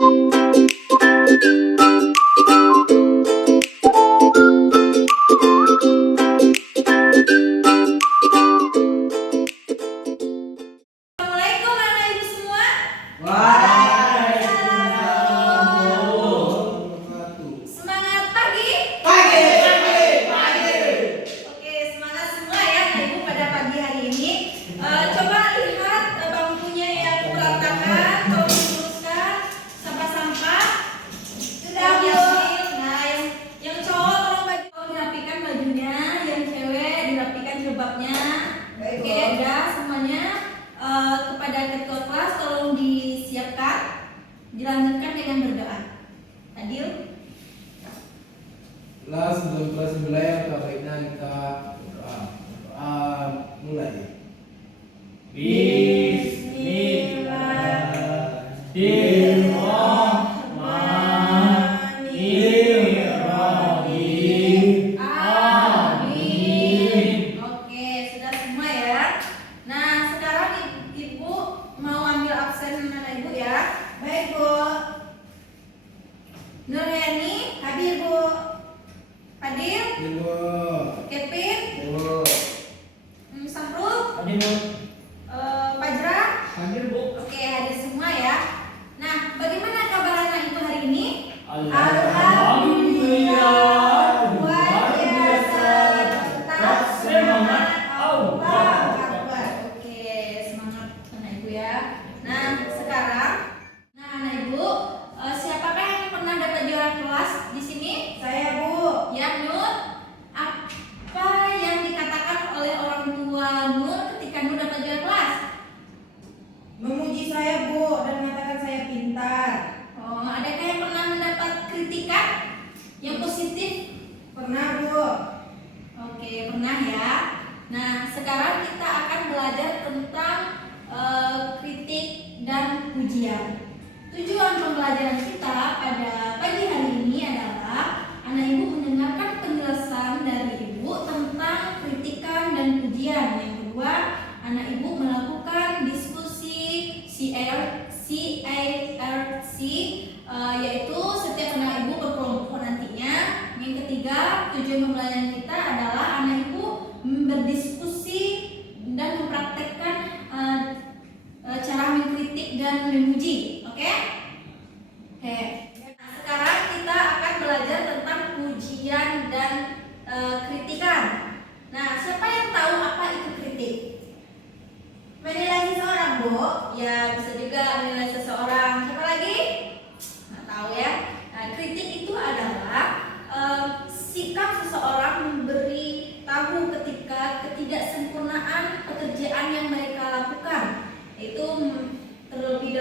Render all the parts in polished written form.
Assalamualaikum anak ibu semua. Semangat pagi. Oke, semangat semua ya anak ibu pada pagi hari ini. Coba lihat bangkunya yang berantakan, tolong diluruskan. Sampah-sampah sudah diambil. Nah, yang cowok tolong dirapikan bajunya, yang cewek dirapikan jilbabnya. Oke, udah semuanya. Kepada ketua kelas tolong disiapkan, dilanjutkan dengan berdoa. Adil. Kelas sebelum kelas dimulai, alangkah baiknya kita berdoa. Mulai. Bismillahirrahmanirrahim. Amin. Oke, sudah semua ya. Nah, sekarang ibu mau ambil absen anak ibu ya. Baik bu. Nurhani hadir bu. Hadir. Ibu. Kevin. Ibu. Samrul. Hadir, Bu. Fajra. Hadir, Bu. Oke, hadir semua ya. Nah, bagaimana kabar anak ibu hari ini? Alhamdulillah. Luar biasa. Tetap semangat. Allahu Akbar. Oke, semangat anak ibu ya. Nah, sekarang, anak ibu, siapakah yang pernah dapat juara kelas di sini? Saya bu. Ya Nur. Apa yang dikatakan oleh orang tua Nur ketika Nur dapat juara kelas? Memuji saya bu dan mengatakan saya pintar. Oh, adakah yang pernah mendapat kritikan yang positif? Pernah bu. Oke, pernah ya. Nah, sekarang kita akan belajar tentang kritik dan pujian. Tujuan pembelajaran kita pada pagi hari ini adalah anak ibu mendengarkan penjelasan dari ibu tentang kritikan dan pujian. Yang kedua, anak ibu melakukan diskusi CARC, yaitu setiap anak ibu berkelompok nantinya. Yang ketiga, tujuan pembelajaran kita adalah anak ibu berdiskusi dan mempraktekkan cara mengkritik dan memuji. Oke? Oke. Nah, sekarang kita akan belajar tentang pujian dan kritikan. Nah, siapa yang tahu apa itu kritik? Menilai seseorang, Bu. Ya, bisa juga menilai seseorang. Siapa lagi? Nggak tahu ya. Nah, kritik itu adalah sikap seseorang memberi tahu ketika ketidaksempurnaan pekerjaan yang mereka lakukan. Itu terlebih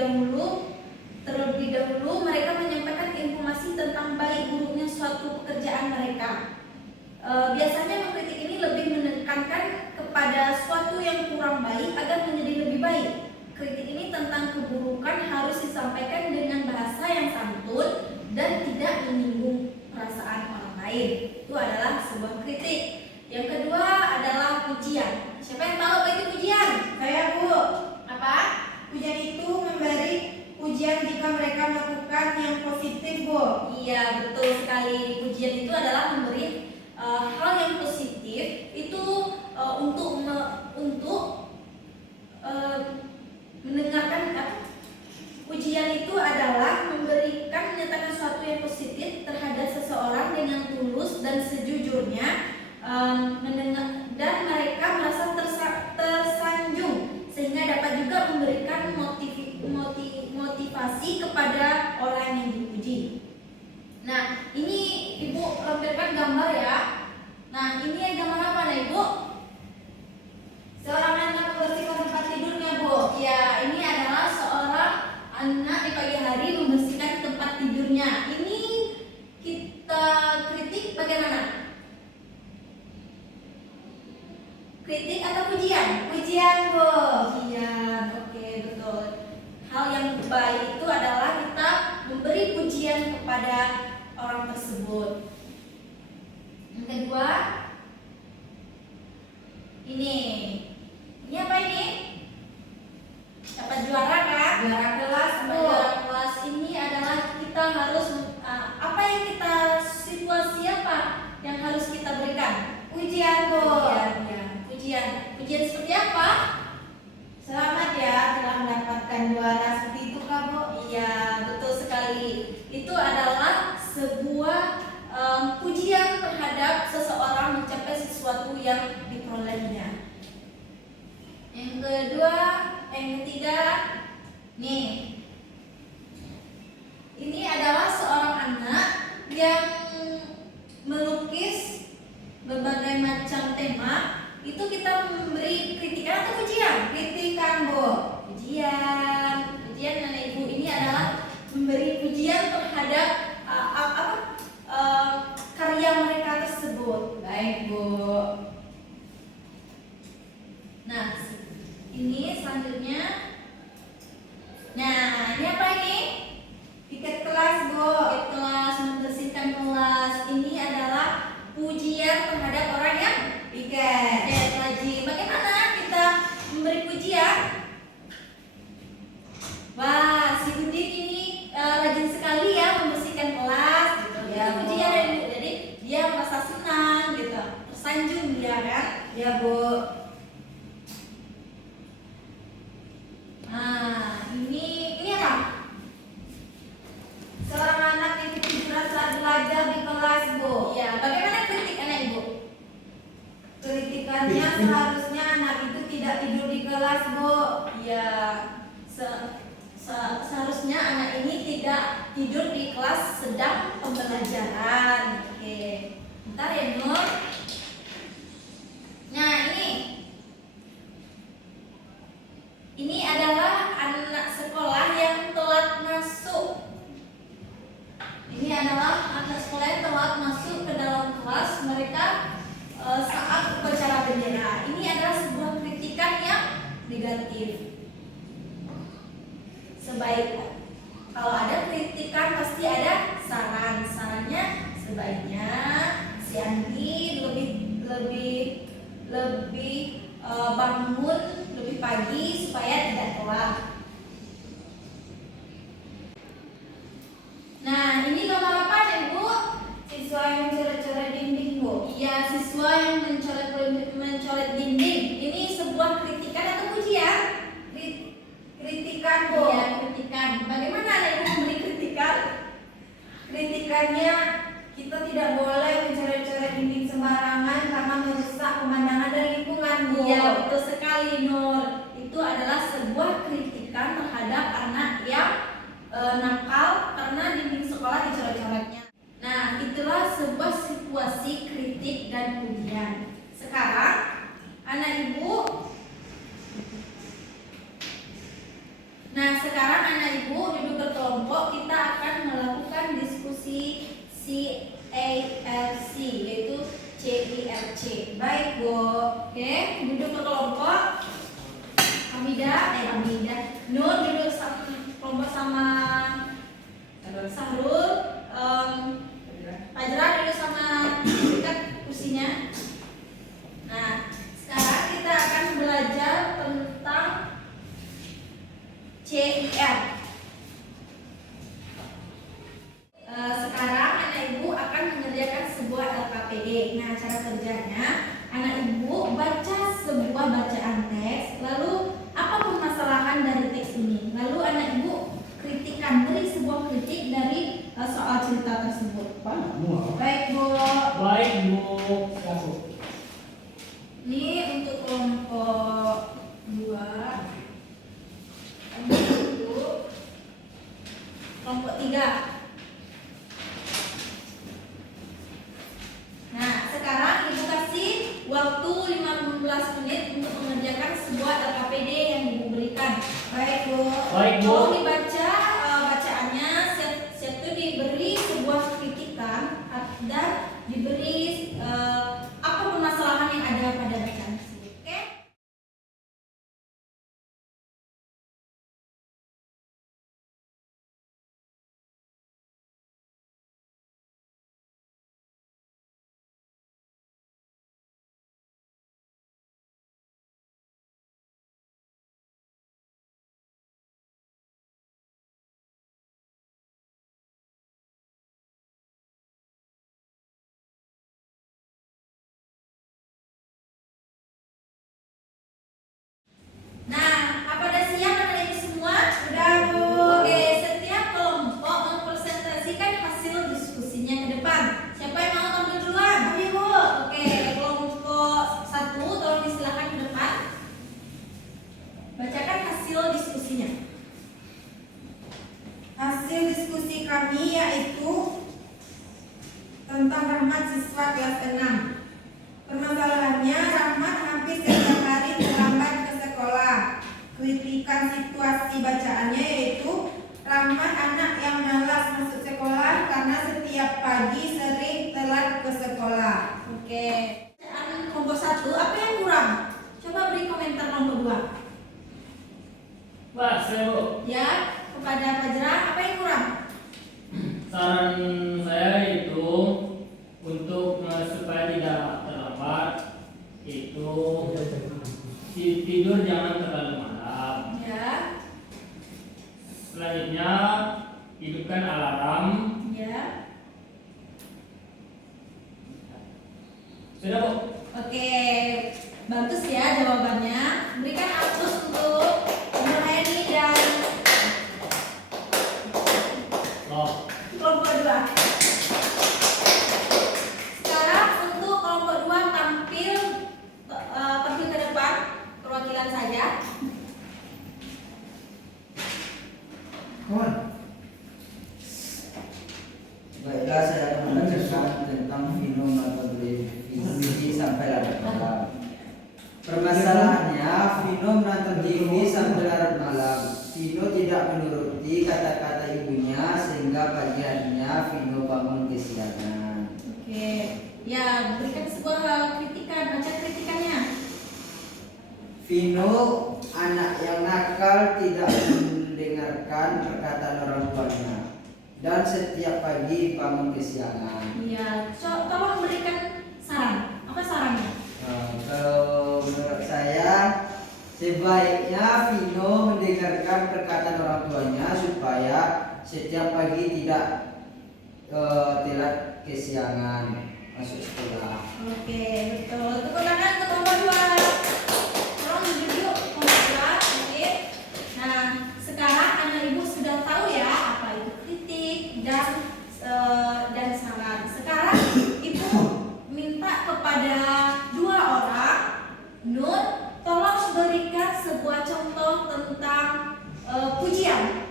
dahulu mereka menyampaikan informasi tentang baik buruknya suatu pekerjaan mereka. Biasanya mengkritik ini lebih menekankan kepada suatu yang kurang baik agar menjadi lebih baik. Kritik ini tentang keburukan harus disampaikan dengan bahasa yang santun dan tidak menyinggung perasaan orang lain. Itu adalah sebuah kritik. Yang kedua adalah pujian. Siapa yang tahu apa itu pujian? Saya bu. Apa? Pujian itu memberi pujian jika mereka melakukan yang positif bu. Iya, betul sekali. Pujian itu adalah memberi hal yang positif itu untuk mendengarkan pujian itu adalah menyatakan sesuatu yang positif terhadap seseorang dengan tulus dan sejujurnya, dan mereka merasa tersanjung sehingga dapat juga memberikan motivasi kepada orang yang dipuji. Nah, ini ibu lampirkan gambar ya. Nah, ini gambar apa nih ibu? Seorang anak membersihkan tempat tidurnya bu. Ya, ini adalah seorang anak di pagi hari membersihkan tempat tidurnya. Ini kita kritik bagaimana? Kritik atau pujian? Pujian bu. Pujian, oke betul. Hal yang baik itu adalah kita memberi pujian kepada orang tersebut. Yang kedua, ini apa ini? Dapat juara kan? Juara kelas bu. Juara kelas ini adalah Pujian, Bu. Pujian seperti apa? Selamat ya telah mendapatkan juara, seperti itu Kak, Bu. Iya, betul sekali. Itu adalah sebuah pujian terhadap seseorang mencapai sesuatu yang diperolehnya. Yang kedua, yang ketiga, nih. Ini adalah seorang anak yang melukis berbagai macam tema. Itu kita memberi kritikan atau pujian? Kritikan, Bu. Pujian anak ibu ini adalah memberi pujian terhadap karya mereka tersebut. Baik, Bu. Nah, ini selanjutnya. Nah, ini apa ini? Piket kelas, Bu. Piket kelas, membersihkan kelas. Ini adalah pujian terhadap orang yang Piket. rajin. Bagaimana kita memberi pujian? Wah, si Udin ini rajin sekali ya membersihkan kelas gitu. Ya, Itu pujian dari ibu. Jadi dia merasa senang gitu, tersanjung dia kan. Ya, Bu. Nah, ini apa? Seorang anak yang ketiduran saat belajar di kelas, Bu. Ya, bagaimana kritik anak ibu? Kritikannya seharusnya anak itu tidak tidur di kelas, Bu. Ya, seharusnya anak ini tidak tidur di kelas sedang pembelajaran. Oke, bentar ya Nur. Nah, ini adalah anak sekolah yang telat masuk. Ini adalah anak sekolah yang telat masuk ke dalam kelas mereka saat upacara bendera. Ini adalah sebuah kritikan yang negatif. Kalau ada kritikan pasti ada saran. Sarannya sebaiknya si Andi lebih bangun lebih pagi supaya tidak telat. Nah, ini gambar apa nih, Bu? Siswa yang mencoret-coret dinding, Bu. Iya, siswa yang mencoret dinding. Ini sebuah kritikan atau pujian? Kritikan, Bu. Iya, kritikan. Bagaimana Anda ibu memberi kritikan? Kritikannya, kita tidak boleh mencoret-coret dinding sembarangan karena merusak pemandangan dan lingkungan, Bu. Iya, betul sekali Nur. Itu adalah sebuah kritikan terhadap anak yang nakal karena dinding sekolah dicoret-coretnya. Nah, itulah sebuah situasi kritik dan pujian. Sekarang anak ibu duduk berkelompok. Kita akan melakukan diskusi CARC, yaitu CIRC. Baik, Bu. Oke, duduk berkelompok. Nur duduk kelompok sama Sahrul. Fajra duduk sama dekat kursinya. Nah, sekarang kita akan belajar tentang CIR. Sekarang anak ibu akan mengerjakan sebuah LKPD. Nah, cara kerjanya, anak ibu baca sebuah bacaan teks, lalu apa permasalahan dari teks ini? Lalu anak ibu kritikan, beri sebuah kritik dari soal cerita tersebut. Baik, Bu. Baik, Bu. Silakan. Ini untuk kelompok 2. Kelompok 3. Nah, sekarang ibu kasih waktu 15 menit untuk mengerjakan sebuah LKPD yang ibu berikan. Baik, Bu. Baik, Bu. Tolong dibaca bacaannya. Siap itu diberi sebuah kritikan dan diberi apa permasalahan yang ada pada bacaan tersebut. Oke? kami yaitu tentang Rahmat siswa kelas 6. Permasalahannya, Rahmat hampir setiap hari terlambat ke sekolah. Kritikan situasi bacaannya yaitu Rahmat anak yang malas masuk sekolah karena setiap pagi sering telat ke sekolah. Oke. Bacaan kelompok 1 apa yang kurang? Coba beri komentar kelompok 2. Pak, saya Bu. Ya, kepada Fajra apa yang kurang? Saran saya itu untuk supaya tidak terlambat itu tidur jangan terlalu malam. Ya. Selanjutnya hidupkan alarm. Ya. Sudah Bu? Oke. Bagus ya jawabannya. Berikan aplaus untuk Nur Hayani dan kelompok 2. Sekarang untuk kelompok 2 tampil ke depan, perwakilan saja. Baiklah, saya akan membacakan tentang fenomena terjadi sampai larut malam. Permasalahannya, Vino menonton TV sampai larut malam. Vino tidak menuruti kata-kata ibunya sehingga pagi harinya Vino bangun kesiangan. Oke. Ya, berikan sebuah kritikan, baca kritikannya. Vino anak yang nakal, tidak mendengarkan perkataan orang tuanya dan setiap pagi bangun kesiangan. Iya, tolong berikan saran. Apa sarannya? Kalau menurut saya sebaiknya Vino mendengarkan perkataan orang tuanya supaya setiap pagi tidak telat kesiangan masuk sekolah. Oke, betul. Tepuk tangan untuk kelompok 2. Tolong duduk kelompok 2. Oke. Nah, sekarang anak ibu sudah tahu ya apa itu kritik dan saran. Sekarang ibu minta kepada 2 orang, Nur, tolong berikan sebuah contoh tentang pujian.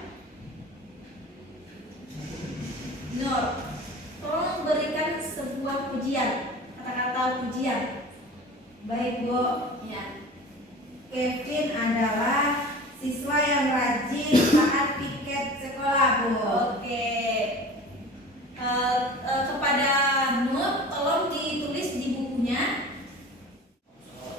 Nur, tolong berikan sebuah pujian, kata-kata pujian. Baik Bu, Ya. Kevin adalah siswa yang rajin saat piket sekolah Bu. Oke. Kepada Nur, tolong ditulis di bukunya.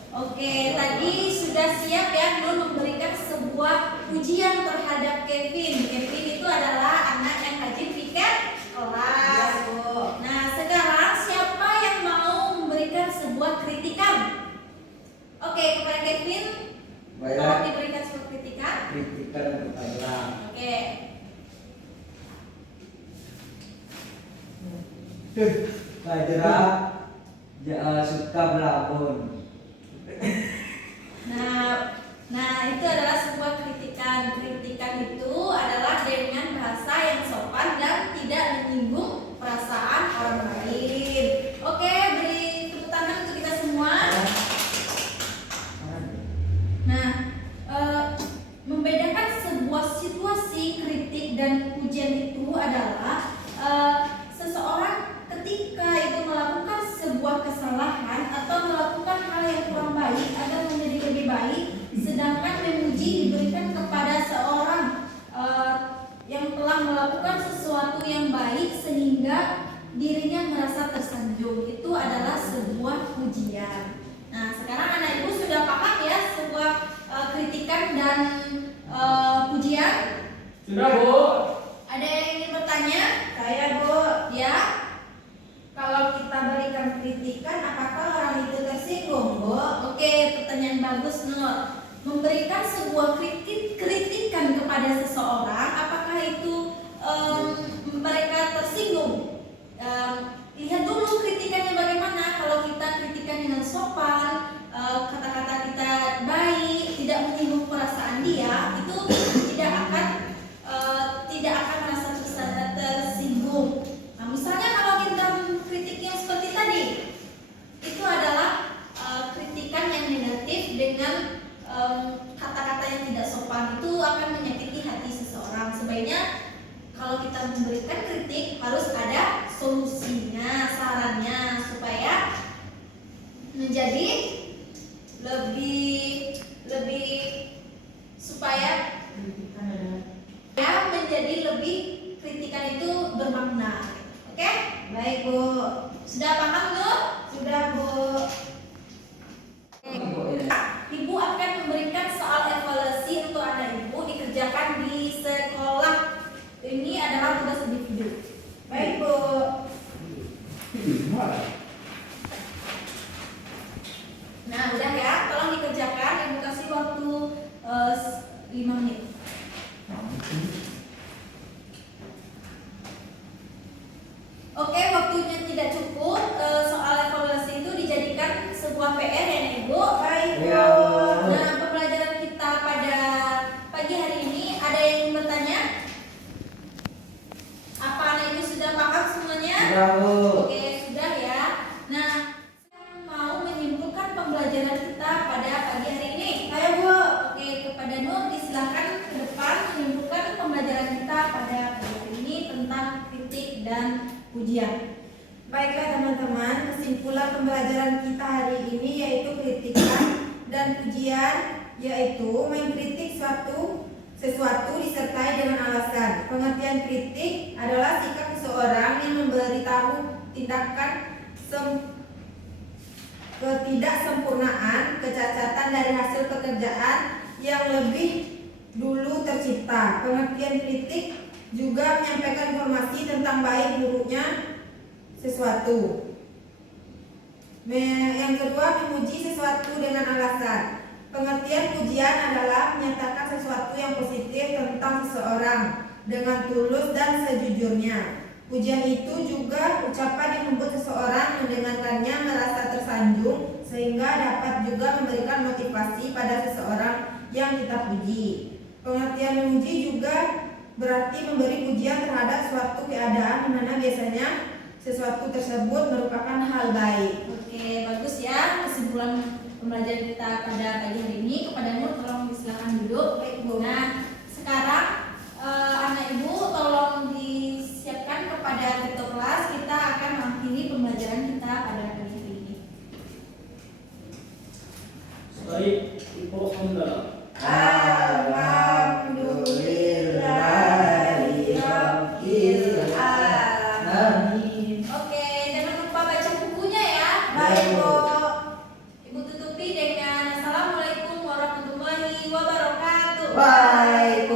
Oke, tadi sudah siap ya Nur memberikan sebuah pujian terhadap Kevin. Kevin itu adalah anak yang rajin piket kelas. Ya, Bu. Nah, sekarang siapa yang mau memberikan sebuah kritikan? Oke, kepada Kevin, tolong Baiklah, diberikan sebuah kritikan. kritikan pertama. Oke. Fajra suka melabun. Nah, itu adalah sebuah kritikan. Kritikan itu adalah dengan bahasa yang sopan dan tidak menyinggung perasaan orang lain. Oke, beri tepuk tangan untuk kita semua. Nah, membedakan sebuah situasi kritik dan pujian itu adalah seseorang ketika itu melakukan sebuah kesalahan atau melakukan hal yang kurang baik agar menjadi lebih baik, sedangkan memuji diberikan kepada seorang yang telah melakukan sesuatu yang baik sehingga dirinya merasa tersanjung. Itu adalah sebuah pujian. Nah, sekarang anak ibu sudah paham ya sebuah kritikan dan pujian? Sudah Bu? Ada yang ingin bertanya? Saya Bu, Ya. kalau kita berikan kritikan apakah orang itu tersinggung Bu? Oke, pertanyaan bagus Nur. Memberikan sebuah kritikan kepada seseorang, apakah itu mereka tersinggung? Lihat dulu kritikannya bagaimana. Kalau kita kritikan dengan sopan, kata-kata kita baik, tidak menyinggung perasaan dia, itu tidak akan merasa tersinggung. Nah, misalnya kalau kita kritik yang seperti tadi, itu adalah kritikan yang negatif dengan kata-kata yang tidak sopan, itu akan menyakiti hati seseorang. Sebaiknya kalau kita kita memberikan kritik harus ada solusinya, sarannya supaya menjadi lebih supaya ya menjadi lebih kritikan itu bermakna. Oke? Baik Bu. Sudah paham belum? Sudah Bu. Ibu akan memberikan soal evaluasi untuk anak ibu dikerjakan di sekolah. Ini adalah tugas individu. Baik Bu. Nah, udah ya, tolong dikerjakan. Ibu kasih waktu 5 menit. Oke, waktunya tidak cukup. Soal evaluasi itu dijadikan sebuah PR ya, Ibu. Baik Bu. Ya. Nah, pembelajaran kita pada pagi hari ini ada yang ingin bertanya? Apa anak ibu sudah paham semuanya? Sudah Bu. Oke, sudah ya. Nah, saya mau menyimpulkan pembelajaran kita pada pagi hari ini. Ayo Bu. Oke, kepada Nur disilahkan ke depan menyimpulkan pembelajaran kita pada pagi hari ini tentang kritik dan pujian. Baiklah teman-teman, kesimpulan pembelajaran kita hari ini yaitu kritikan dan pujian, yaitu mengkritik sesuatu disertai dengan alasan. Pengertian kritik adalah sikap seseorang yang memberitahu tindakan ketidaksempurnaan, kecacatan dari hasil pekerjaan yang lebih dulu tercipta. Pengertian kritik juga menyampaikan informasi tentang baik buruknya sesuatu. Yang kedua, memuji sesuatu dengan alasan. Pengertian pujian adalah menyatakan sesuatu yang positif tentang seseorang dengan tulus dan sejujurnya. Pujian itu juga ucapan yang membuat seseorang mendengarkannya merasa tersanjung sehingga dapat juga memberikan motivasi pada seseorang yang kita puji. Pengertian memuji juga berarti memberi pujian terhadap suatu keadaan di mana biasanya sesuatu tersebut merupakan hal baik. Oke, bagus ya kesimpulan pembelajaran kita pada pagi hari ini. Kepada Nur tolong disilakan duduk. Baik Bu. Nah, sekarang anak ibu tolong disiapkan kepada ketua kelas. Kita akan mengakhiri pembelajaran kita pada pagi hari ini. Baik, Ibu Hamdalah. Alhamdulillahirabbil alamin. Oke, jangan lupa baca bukunya ya. Baik Bu. Ibu tutupi dengan Assalamualaikum warahmatullahi wabarakatuh. Baik.